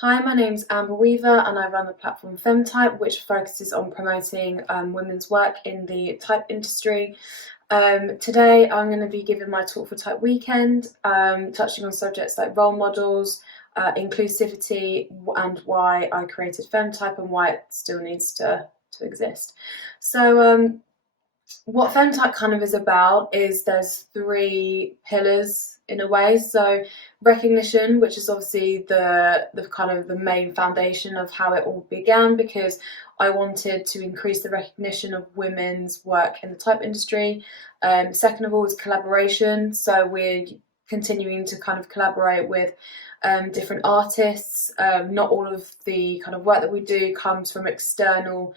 Hi, my name's Amber Weaver and I run the platform Femme Type, which focuses on promoting women's work in the type industry. Today I'm going to be giving my Talk for Type weekend, touching on subjects like role models, inclusivity, and why I created Femme Type and why it still needs to exist. So what Femme Type kind of is about is there's three pillars in a way. So recognition, which is obviously the kind of the main foundation of how it all began, because I wanted to increase the recognition of women's work in the type industry. Second of all is collaboration. So we're continuing to kind of collaborate with different artists. Not all of the kind of work that we do comes from external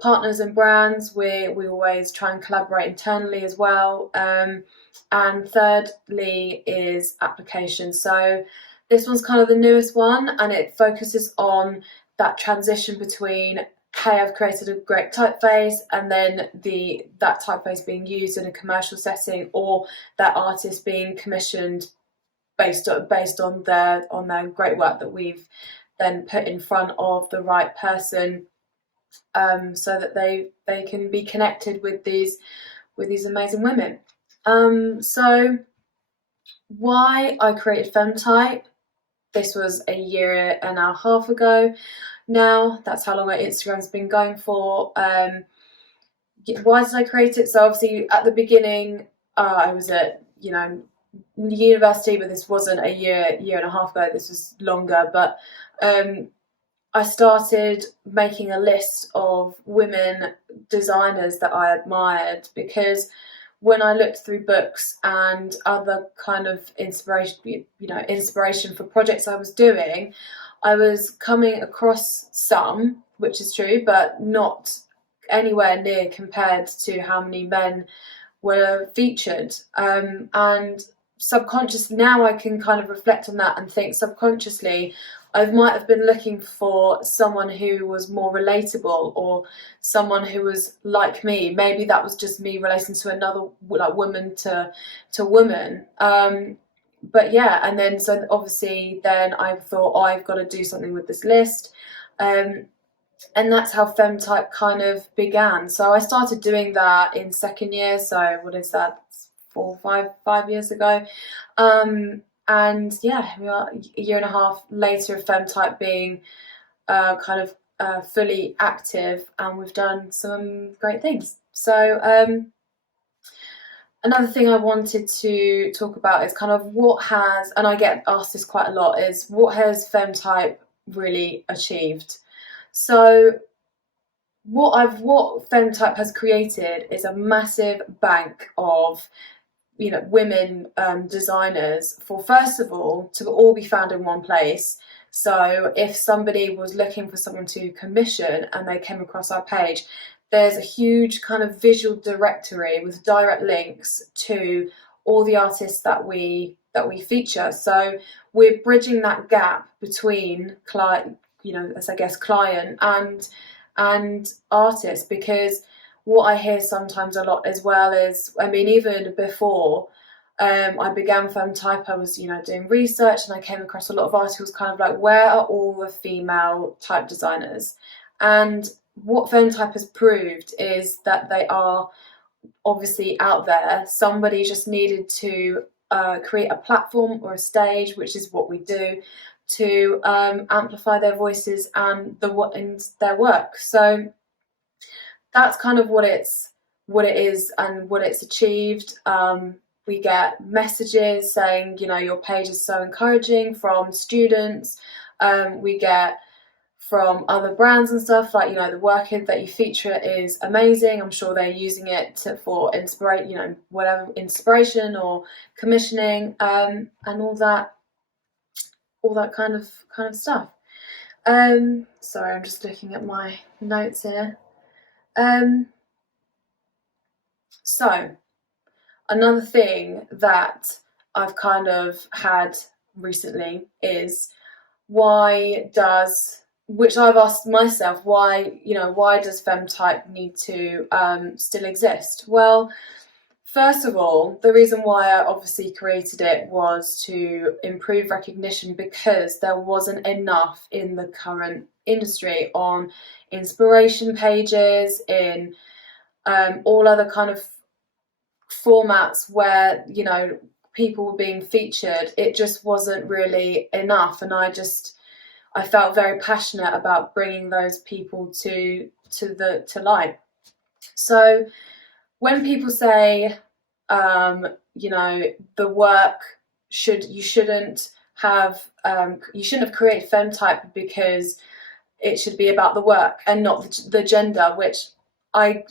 partners and brands. We always try and collaborate internally as well. And thirdly is application. So this one's kind of the newest one, and it focuses on that transition between, hey, I've created a great typeface, and then that typeface being used in a commercial setting, or that artist being commissioned based on their great work that we've then put in front of the right person, so that they can be connected with these amazing women. So why I created Femme Type, this was a year and a half ago now. That's how long my Instagram's been going for. Why did I create it? So obviously at the beginning, I was at university, but this wasn't a year and a half ago. This was longer, but I started making a list of women designers that I admired, because when I looked through books and other kind of inspiration for projects I was doing, I was coming across some, which is true, but not anywhere near compared to how many men were featured. And subconsciously, now I can kind of reflect on that and think subconsciously I might have been looking for someone who was more relatable, or someone who was like me. Maybe that was just me relating to another, like, woman to woman. But yeah, and then so obviously then I thought, I've got to do something with this list. And that's how Femme Type kind of began. So I started doing that in second year. So what is that? 5 years ago. And yeah, we are a year and a half later of Femme Type being kind of fully active, and we've done some great things. So another thing I wanted to talk about is kind of what has, and I get asked this quite a lot, is what has Femme Type really achieved? So what Femme Type has created is a massive bank of women designers, for, first of all, to all be found in one place. So if somebody was looking for someone to commission and they came across our page, there's a huge kind of visual directory with direct links to all the artists that we feature. So we're bridging that gap between client and artist, because what I hear sometimes a lot as well is, I mean, even before I began Femme Type, I was, doing research, and I came across a lot of articles kind of like, where are all the female type designers? And what Femme Type has proved is that they are obviously out there. Somebody just needed to create a platform or a stage, which is what we do, to amplify their voices and their work. So that's kind of what it is and what it's achieved. We get messages saying, your page is so encouraging, from students. We get from other brands and stuff, like, the work that you feature is amazing. I'm sure they're using it for whatever inspiration or commissioning, and all that kind of stuff. Sorry, I'm just looking at my notes here. So another thing that I've kind of had recently is, which I've asked myself, why does Femme Type need to still exist? Well, First of all, the reason why I obviously created it was to improve recognition, because there wasn't enough in the current industry on inspiration pages, in all other kind of formats where, you know, people were being featured. It just wasn't really enough, and I felt very passionate about bringing those people to light. So when people say, you know, the work you shouldn't have created Femme Type because it should be about the work and not the gender, which I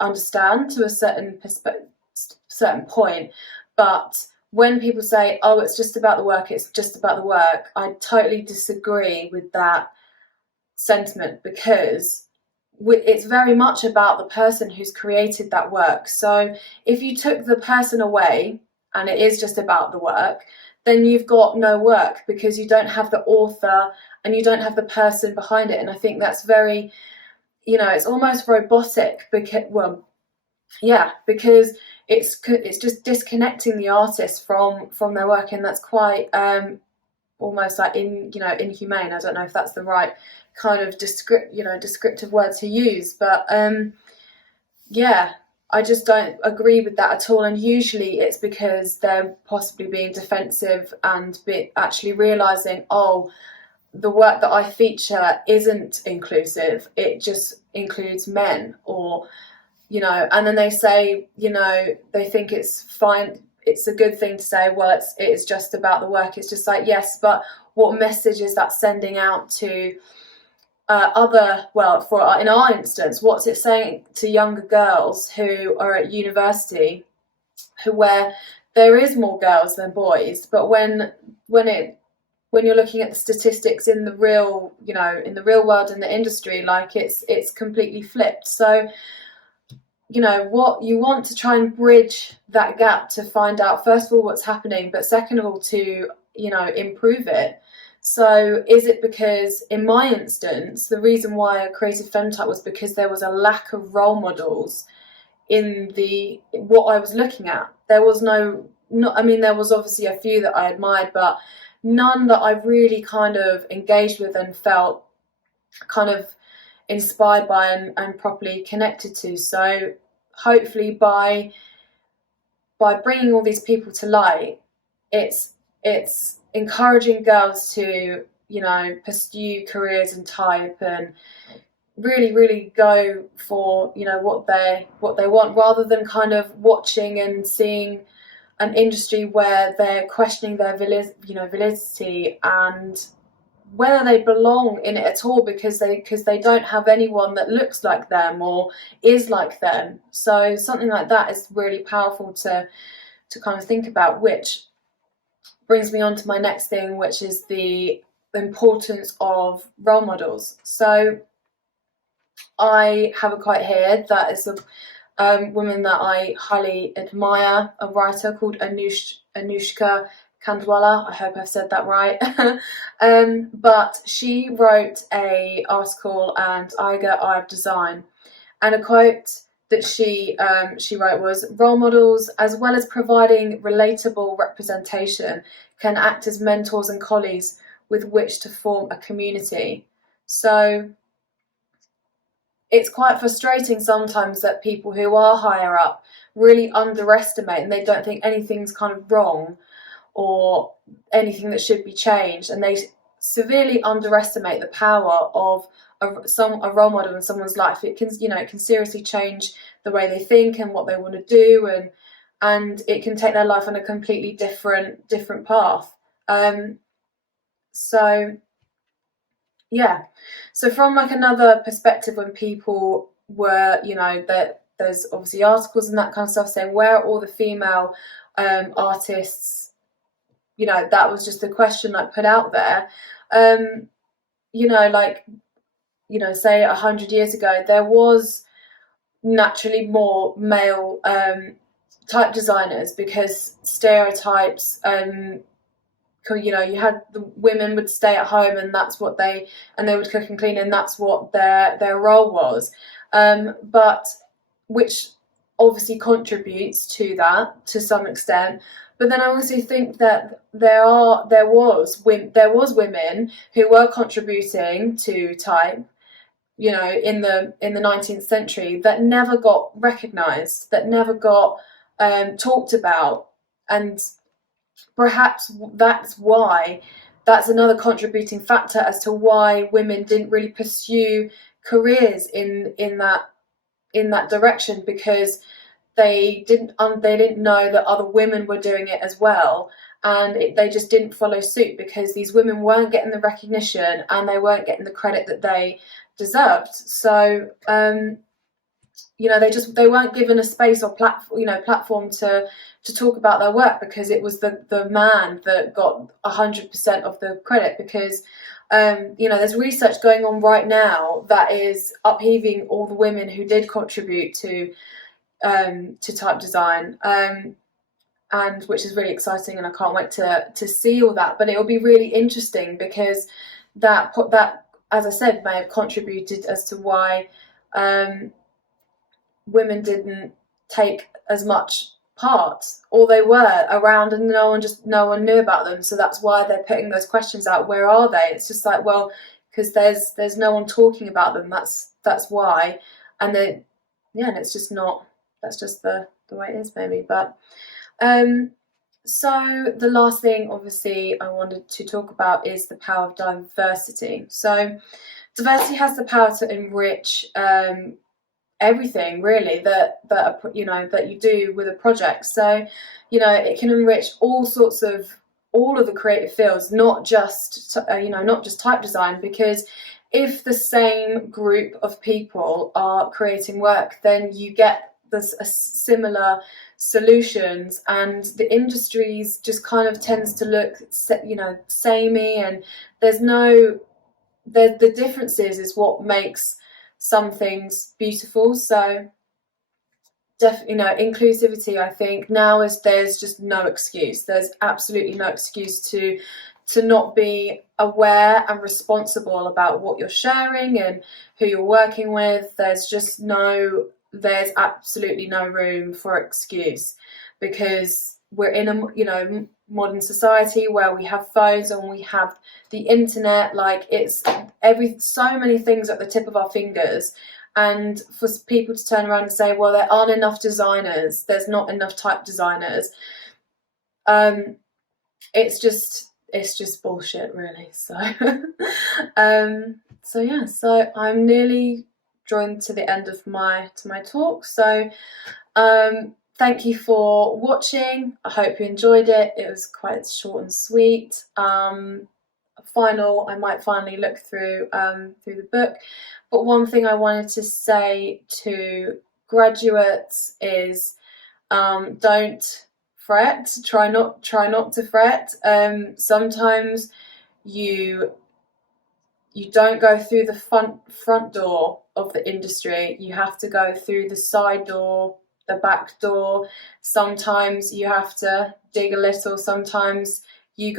understand to a certain point, but when people say, oh, it's just about the work, it's just about the work, I totally disagree with that sentiment, because it's very much about the person who's created that work. So if you took the person away and it is just about the work, then you've got no work, because you don't have the author and you don't have the person behind it. And I think that's very, you know, it's almost robotic, because, well, yeah, because it's just disconnecting the artist from their work, and that's quite almost like inhumane. I don't know if that's the right kind of descriptive word to use, but yeah, I just don't agree with that at all. And usually it's because they're possibly being defensive and actually realizing, oh, the work that I feature isn't inclusive, it just includes men, or, you know, and then they say, you know, they think it's fine, it's a good thing to say, well, it is just about the work. It's just like, yes, but what message is that sending out to in our instance, what's it saying to younger girls who are at university, where there is more girls than boys, but when you're looking at the statistics in the real, you know, in the real world, in the industry, like it's completely flipped. So, you know, what you want to try and bridge that gap to find out, first of all, what's happening, but second of all, to, you know, improve it. So is it because, in my instance, the reason why I created Femme Type was because there was a lack of role models in what I was looking at. There was I mean, there was obviously a few that I admired, but none that I really kind of engaged with and felt kind of inspired by and properly connected to. So hopefully by bringing all these people to light, it's encouraging girls to, you know, pursue careers in type and really go for, you know, what they want, rather than kind of watching and seeing an industry where they're questioning their validity and whether they belong in it at all, because they don't have anyone that looks like them or is like them. So something like that is really powerful to kind of think about, which brings me on to my next thing, which is the importance of role models. So I have a quote here that is a woman that I highly admire, a writer called Anushka Kandwala. I hope I've said that right. But she wrote a article, and Eye of Design, and a quote that she wrote was, role models, as well as providing relatable representation, can act as mentors and colleagues with which to form a community. So it's quite frustrating sometimes that people who are higher up really underestimate, and they don't think anything's kind of wrong or anything that should be changed, and they severely underestimate the power of a role model in someone's life. It can, you know, it can seriously change the way they think and what they want to do, and it can take their life on a completely different path. So yeah, so from like another perspective, when people were, you know, that there's obviously articles and that kind of stuff saying, where are all the female artists? You know, that was just a question like put out there. You know, like, you know, say 100 years ago, there was naturally more male type designers, because stereotypes, you know, you had the women would stay at home, and they would cook and clean, and that's what their role was. But which obviously contributes to that to some extent. But then I also think that there was women who were contributing to type, you know, in the 19th century, that never got recognised, that never got talked about. And perhaps that's another contributing factor as to why women didn't really pursue careers in that direction, because they didn't know that other women were doing it as well, and they just didn't follow suit, because these women weren't getting the recognition and they weren't getting the credit that they deserved. So you know, they weren't given a space or platform to talk about their work, because it was the man that got 100% of the credit. Because you know, there's research going on right now that is upheaving all the women who did contribute to type design, and which is really exciting, and I can't wait to see all that. But it will be really interesting, because that, as I said, may have contributed as to why women didn't take as much part, or they were around and no one knew about them. So that's why they're putting those questions out. Where are they? It's just like, well, because there's no one talking about them. That's why. And then yeah, and it's just not. That's just the way it is, maybe. But so the last thing, obviously, I wanted to talk about is the power of diversity. So diversity has the power to enrich everything, really, that you do with a project. So, you know, it can enrich all of the creative fields, not just type design, because if the same group of people are creating work, then you get similar solutions, and the industries just kind of tends to look, you know, samey, and the differences is what makes some things beautiful. So inclusivity, I think now there's just no excuse. There's absolutely no excuse to not be aware and responsible about what you're sharing and who you're working with. There's absolutely no room for excuse, because we're in a modern society where we have phones and we have the internet. Like, it's so many things at the tip of our fingers, and for people to turn around and say, well, there aren't enough designers, there's not enough type designers, it's just bullshit, really. So so I'm nearly drawing to the end of my talk. So thank you for watching. I hope you enjoyed it. It was quite short and sweet. I might finally look through the book. But one thing I wanted to say to graduates is, don't fret. Try not to fret. Sometimes you don't go through the front door of the industry. You have to go through the side door, the back door. Sometimes you have to dig a little. Sometimes you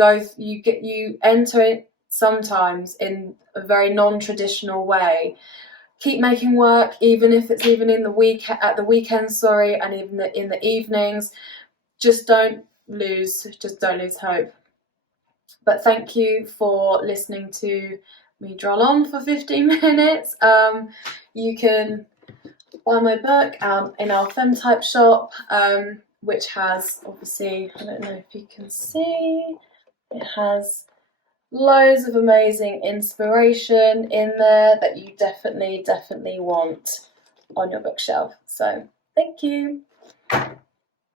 enter it sometimes in a very non-traditional way. Keep making work, even if it's even at the weekends, and even in the evenings. Just don't lose hope. But thank you for listening to me droll on for 15 minutes. You can buy my book in our Femme Type shop, which has, obviously, I don't know if you can see, it has loads of amazing inspiration in there that you definitely want on your bookshelf. So thank you.